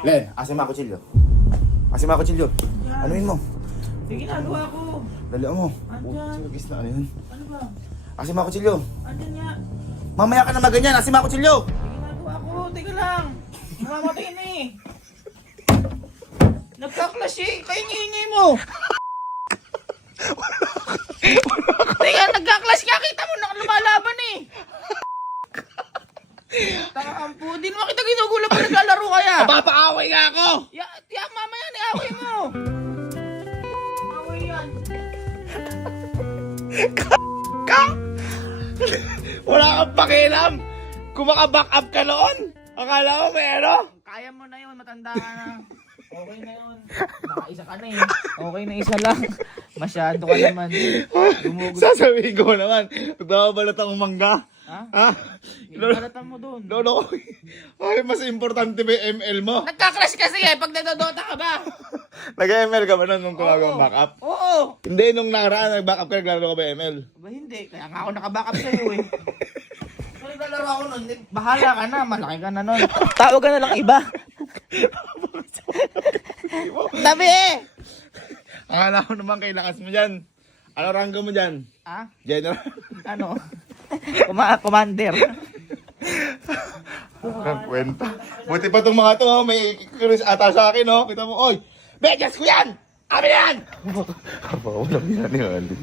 Len, asin mga kutsilyo. Asin mga kutsilyo. Anuin mo? Sige, ginagawa ko. Dali mo. Andyan. Sigis na ano yun? Ano ba? Asin mga kutsilyo. Andyan nga. Mamaya ka na maganyan. Asin mga kutsilyo. Sige, ginagawa ko. Teka lang. Mamamatay na eh. Nagka-clash eh. Kaya ingay mo. Teka, nagka-clash nga. Kita mo na lumalaban eh. Takakampo. Di naman kita ginugulo pa naglalaro kaya. Papaaway nga ako! Ya, mamaya ni away mo. Away yan. Wala kang pakialam! Kung maka-back up ka noon, akala mo may ano? Kaya mo na yun, matanda ka na. Okay na yun. Nakaisa ka na eh. Okay na isa lang. Masyado ka naman. Dumugod. Sasabihin ko naman, magbabalat akong mangga. Ha? Ha? Balatan mo dun. Lolo, ay mas importante ba yung ML mo? Nagka-clash kasi eh, pag nadodota ka ba? Nag-ML ka ba nun nung gumagawa back up? Oo. Hindi, nung nakaraan nag-back up ka, naglaro ka ba ML? Ba hindi, kaya nga ako naka-backup sa'yo eh. Kung naglalaro ako nun, bahala ka na, malaki ka na nun. Tawag ka na lang iba. Tabi eh! Akala ko naman kay lakas mo dyan. Ano ranggo mo dyan? Ah? General? Ano? Commander. Ang kwenta. Buti pa itong mga to, oh. May cruise ata sa akin, oh. Kita mo, oy! Bejas ko yan! Amin yan! Walang yan ni Alin.